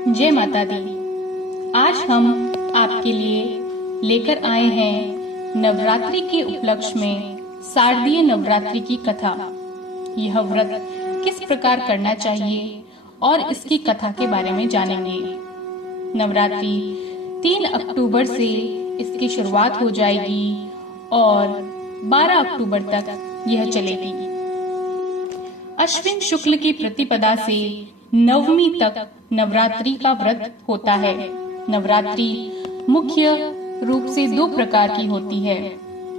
जय माता दी। आज हम आपके लिए लेकर आए हैं नवरात्रि के उपलक्ष्य में शारदीय नवरात्रि की कथा। यह व्रत किस प्रकार करना चाहिए और इसकी कथा के बारे में जानेंगे। नवरात्रि 3 अक्टूबर से इसकी शुरुआत हो जाएगी और 12 अक्टूबर तक यह चलेगी। अश्विन शुक्ल की प्रतिपदा से नवमी तक नवरात्रि का व्रत होता है। नवरात्रि मुख्य रूप से 2 प्रकार की होती है,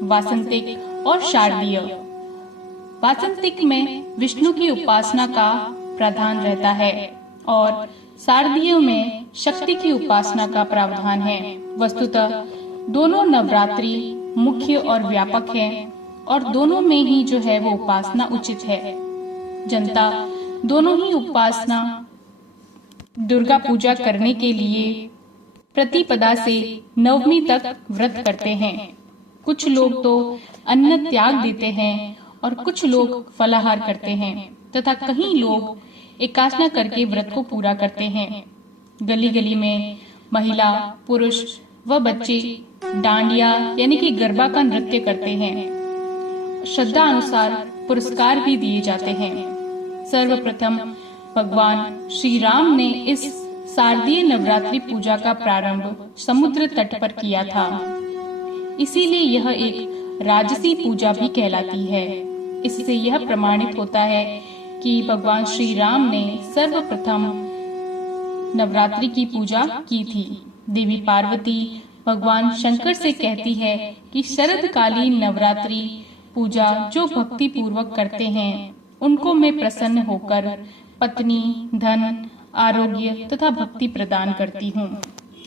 वासंतिक और शारदीय। वासंतिक में विष्णु की उपासना का प्रावधान रहता है और शारदीय में शक्ति की उपासना का प्रावधान है। वस्तुतः दोनों नवरात्रि मुख्य और व्यापक है और दोनों में ही जो है वो उपासना उचित है। जनता दोनों ही उपासना दुर्गा पूजा करने के लिए प्रतिपदा से नवमी तक व्रत करते हैं। कुछ लोग तो अन्न त्याग देते हैं और कुछ लोग फलाहार करते हैं तथा कई लोग एकादशा करके व्रत को पूरा करते हैं। गली गली में महिला, पुरुष व बच्चे डांडिया यानी कि गरबा का नृत्य करते हैं। श्रद्धा अनुसार पुरस्कार भी दिए जाते हैं। सर्वप्रथम भगवान श्री राम ने इस शारदीय नवरात्रि पूजा का प्रारंभ समुद्र तट पर किया था। इसीलिए यह एक राजसी पूजा भी कहलाती है। इससे यह प्रमाणित होता है कि भगवान श्री राम ने सर्वप्रथम नवरात्रि की पूजा की थी। देवी पार्वती भगवान शंकर से कहती है कि शरदकालीन नवरात्रि पूजा जो भक्ति पूर्वक करते हैं उनको मैं प्रसन्न होकर पत्नी, धन, आरोग्य तथा भक्ति प्रदान करती हूँ।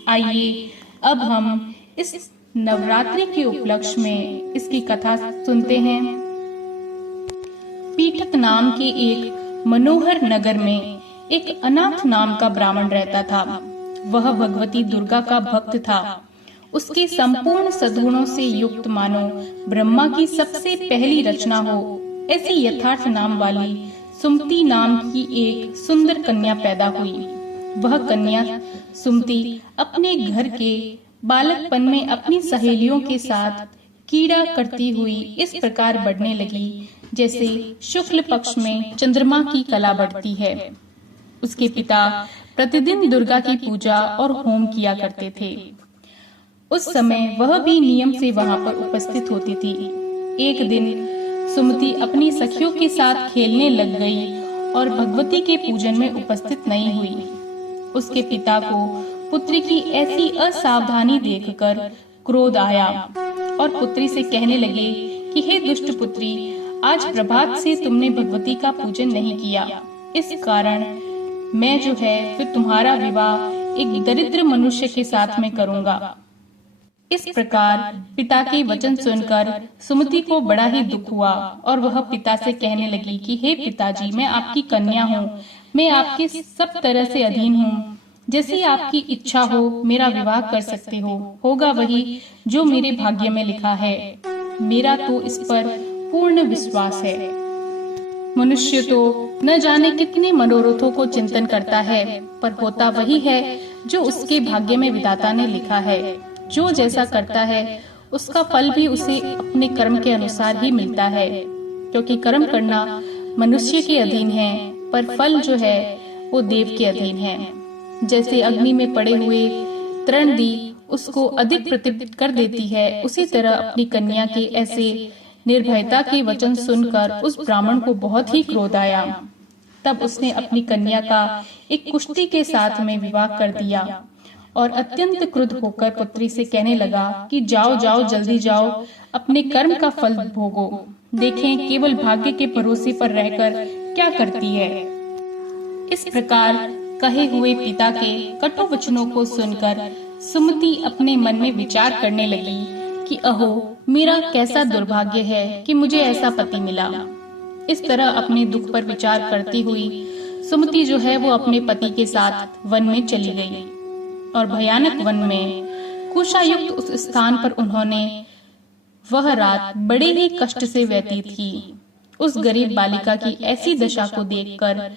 आइए अब हम इस नवरात्रि के उपलक्ष्य में इसकी कथा सुनते हैं। पीठत नाम के एक मनोहर नगर में एक अनाथ नाम का ब्राह्मण रहता था। वह भगवती दुर्गा का भक्त था। उसके संपूर्ण सद्गुणों से युक्त मानो ब्रह्मा की सबसे पहली रचना हो ऐसी यथार्थ नाम वाली सुमति नाम की एक सुंदर कन्या पैदा हुई। वह कन्या सुमति अपने घर के बालकपन में अपनी सहेलियों के साथ कीड़ा करती हुई इस प्रकार बढ़ने लगी जैसे शुक्ल पक्ष में चंद्रमा की कला बढ़ती है। उसके पिता प्रतिदिन दुर्गा की पूजा और होम किया करते थे। उस समय वह भी नियम से वहाँ पर उपस्थित होती थी। एक दिन सुमति अपनी सखियों के साथ खेलने लग गई और भगवती के पूजन में उपस्थित नहीं हुई। उसके पिता को पुत्री की ऐसी असावधानी देखकर क्रोध आया और पुत्री से कहने लगे कि हे दुष्ट पुत्री, आज प्रभात से तुमने भगवती का पूजन नहीं किया। इस कारण मैं जो है फिर तुम्हारा विवाह एक दरिद्र मनुष्य के साथ में करूंगा। इस प्रकार पिता के वचन सुनकर सुमति को बड़ा ही दुख हुआ और वह पिता से कहने लगी कि हे पिताजी, मैं आपकी कन्या हूँ, मैं आपके सब तरह से अधीन हूँ। जैसी आपकी इच्छा हो मेरा विवाह कर सकते हो, होगा वही जो मेरे भाग्य में लिखा है। मेरा तो इस पर पूर्ण विश्वास है। मनुष्य तो न जाने कितने मनोरथों को चिंतन करता है, पर होता वही है जो उसके भाग्य में विधाता ने लिखा है। जो जैसा करता है उसका फल भी उसे अपने कर्म के अनुसार ही मिलता है, क्योंकि कर्म करना मनुष्य के अधीन है पर फल जो है वो देव के अधीन है। जैसे अग्नि में पड़े हुए तृण दी उसको अधिक प्रतिष्ठित कर देती है, उसी तरह अपनी कन्या के ऐसे निर्भयता के वचन सुनकर उस ब्राह्मण को बहुत ही क्रोध आया। तब उसने अपनी कन्या का एक कुश्ती के साथ में विवाह कर दिया और अत्यंत क्रुद्ध होकर पुत्री से कहने लगा कि जाओ जाओ, जल्दी जाओ, अपने कर्म का फल भोगो। देखें केवल भाग्य के भरोसे पर रहकर क्या करती है। इस प्रकार कहे हुए पिता के कटु वचनों को सुनकर सुमति अपने मन में विचार करने लगी कि अहो, मेरा कैसा दुर्भाग्य है कि मुझे ऐसा पति मिला। इस तरह अपने दुख पर विचार करती हुई सुमति जो है वो अपने पति के साथ वन में चली गई और भयानक वन में कुशायुक्त उस स्थान पर उन्होंने वह रात बड़े ही कष्ट से व्यतीत की। उस गरीब बालिका की ऐसी दशा को देखकर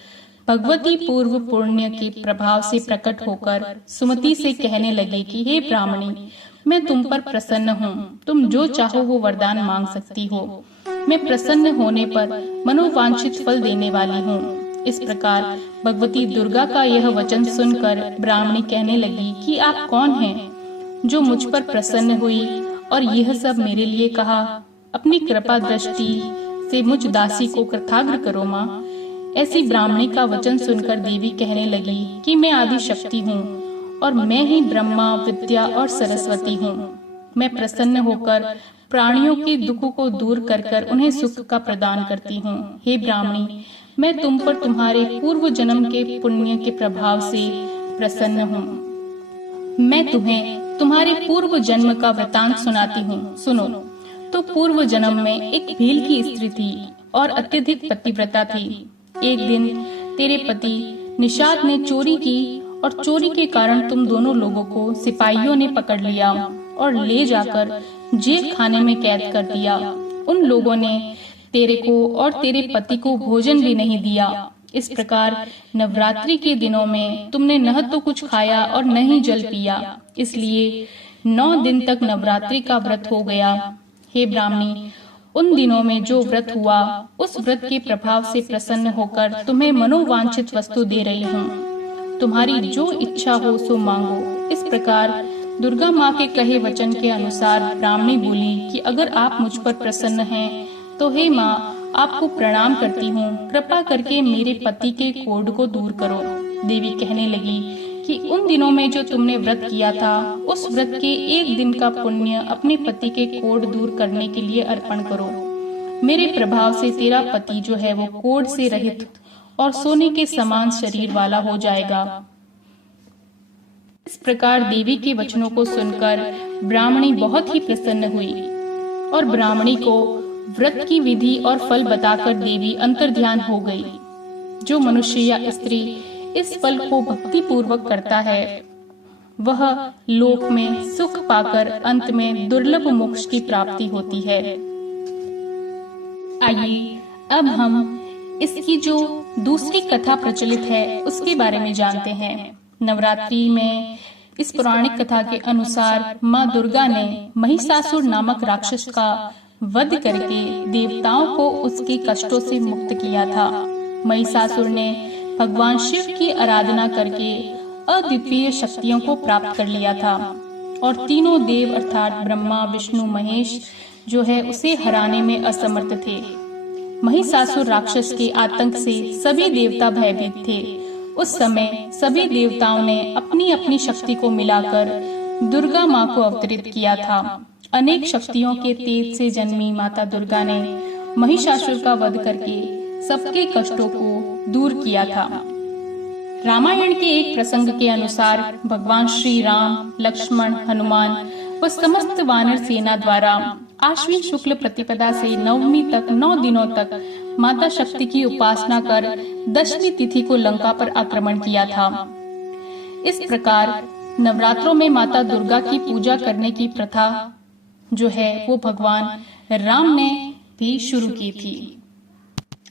भगवती पूर्व पुण्य के प्रभाव से प्रकट होकर सुमति से कहने लगी कि हे ब्राह्मणी, मैं तुम पर प्रसन्न हूँ। तुम जो चाहो वो वरदान मांग सकती हो। मैं प्रसन्न होने पर मनोवांछित फल देने वाली हूँ। इस प्रकार भगवती दुर्गा का यह वचन सुनकर ब्राह्मणी कहने लगी कि आप कौन हैं जो मुझ पर प्रसन्न हुई और यह सब मेरे लिए कहा। अपनी कृपा दृष्टि से मुझ दासी को कृताग्र करो माँ। ऐसी ब्राह्मणी का वचन सुनकर देवी कहने लगी कि मैं आदि शक्ति हूँ और मैं ही ब्रह्मा, विद्या और सरस्वती हूँ। मैं प्रसन्न होकर प्राणियों के दुख को दूर कर कर उन्हें सुख का प्रदान करती हूँ। हे ब्राह्मणी, मैं तुम पर तुम्हारे पूर्व जन्म के पुण्य के प्रभाव से प्रसन्न हूँ। मैं तुम्हें तुम्हारे पूर्व जन्म का वृतांत सुनाती हूँ, सुनो। तो पूर्व जन्म में एक भील की स्त्री थी और अत्यधिक पतिव्रता थी। एक दिन तेरे पति निषाद ने चोरी की और चोरी के कारण तुम दोनों लोगों को सिपाहियों ने पकड़ लिया और ले जाकर जेल खाने में कैद कर दिया। उन लोगों ने तेरे को और तेरे पति को भोजन भी नहीं दिया। इस प्रकार नवरात्रि के दिनों में तुमने न तो कुछ खाया और न ही जल पिया, इसलिए 9 दिन तक नवरात्रि का व्रत हो गया। हे ब्राह्मणी, उन दिनों में जो व्रत हुआ उस व्रत के प्रभाव से प्रसन्न होकर तुम्हें मनोवांछित वस्तु दे रही हूँ। तुम्हारी जो इच्छा हो सो मांगो। इस प्रकार दुर्गा माँ के कहे वचन के अनुसार ब्राह्मणी बोली कि अगर आप मुझ पर प्रसन्न हैं तो हे माँ, आपको प्रणाम करती हूँ। कृपा करके मेरे पति के कोढ़ को दूर करो। देवी कहने लगी कि उन दिनों में जो तुमने व्रत किया था उस व्रत के 1 दिन का पुण्य अपने पति के कोढ़ दूर करने के लिए अर्पण करो। मेरे प्रभाव से तेरा पति जो है वो कोढ़ से रहित और सोने के समान शरीर वाला हो जाएगा। इस प्रकार देवी के वचनों को सुनकर ब्राह्मणी बहुत ही प्रसन्न हुई और ब्राह्मणी को व्रत की विधि और फल बताकर देवी अंतर्ध्यान हो गई। जो मनुष्य या स्त्री इस फल को भक्ति पूर्वक करता है वह लोक में सुख पाकर अंत में दुर्लभ मोक्ष की प्राप्ति होती है। आइए अब हम इसकी जो दूसरी कथा प्रचलित है उसके बारे में जानते हैं। नवरात्रि में इस पौराणिक कथा के अनुसार माँ दुर्गा ने महिषासुर नामक राक्षस का वध करके देवताओं को उसके कष्टों से मुक्त किया था। महिषासुर ने भगवान शिव की आराधना करके अद्वितीय शक्तियों को प्राप्त कर लिया था और तीनों देव अर्थात ब्रह्मा, विष्णु, महेश जो है उसे हराने में असमर्थ थे। महिषासुर राक्षस के आतंक से सभी देवता भयभीत थे। उस समय सभी देवताओं ने अपनी अपनी शक्ति को मिलाकर दुर्गा माँ को अवतरित किया था। अनेक शक्तियों के तेज से जन्मी माता दुर्गा ने महिषासुर का वध करके सबके कष्टों को दूर किया था। रामायण के एक प्रसंग के अनुसार भगवान श्री राम, लक्ष्मण, हनुमान व समस्त वानर सेना द्वारा आश्विन शुक्ल प्रतिपदा से नवमी तक 9 दिनों तक माता शक्ति की उपासना कर 10वीं तिथि को लंका पर आक्रमण किया था। इस प्रकार नवरात्रों में माता दुर्गा की पूजा करने की प्रथा जो है वो भगवान राम ने भी शुरू की थी।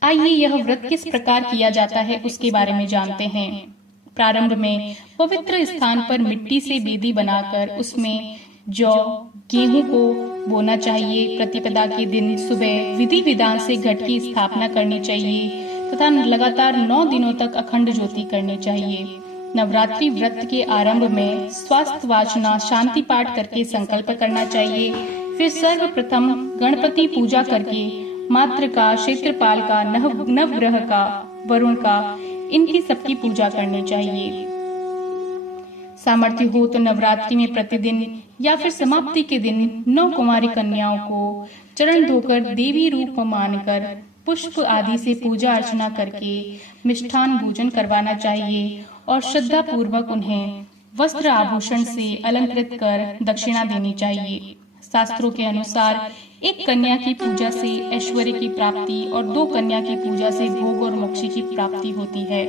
आइए यह व्रत किस प्रकार किया जाता है उसके बारे में जानते हैं। प्रारंभ में पवित्र स्थान पर मिट्टी से बेदी बनाकर उसमें जौ, गेहूं को बोना चाहिए। प्रतिपदा के दिन सुबह विधि विधान से घट की स्थापना करनी चाहिए तथा लगातार 9 दिनों तक अखंड ज्योति करनी चाहिए। नवरात्रि व्रत के आरंभ में स्वास्थ्य वाचना, शांति पाठ करके संकल्प करना चाहिए। फिर सर्वप्रथम गणपति पूजा करके मात्र का, क्षेत्रपाल का, नवग्रह का, वरुण का, इनकी सबकी पूजा करनी चाहिए। सामर्थ्य हो तो नवरात्रि में प्रतिदिन या फिर समाप्ति के दिन 9 कुमारी कन्याओं को चरण धोकर देवी रूप मानकर पुष्प आदि से पूजा अर्चना करके मिष्ठान भोजन करवाना चाहिए और श्रद्धा पूर्वक उन्हें वस्त्र आभूषण से अलंकृत कर दक्षिणा देनी चाहिए। शास्त्रों के अनुसार एक कन्या की पूजा से ऐश्वर्य की प्राप्ति और 2 कन्या की पूजा से भोग और मोक्ष की प्राप्ति होती है।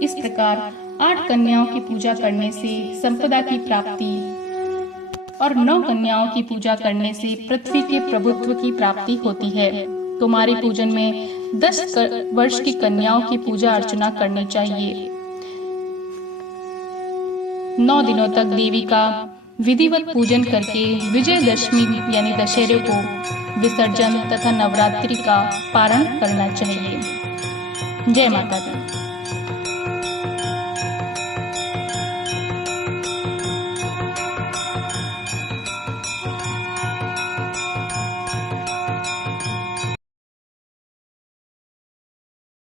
इस प्रकार 8 कन्याओं की पूजा करने से संपदा की प्राप्ति और 9 कन्याओं की पूजा करने से पृथ्वी के प्रभुत्व की प्राप्ति होती है। कुमारी पूजन में वर्ष की कन्याओं की पूजा अर्चना करनी चाहिए। 9 दिनों तक देवी का विधिवत पूजन करके विजयदशमी यानी दशहरे को विसर्जन तथा नवरात्रि का पारण करना चाहिए। जय माता दी।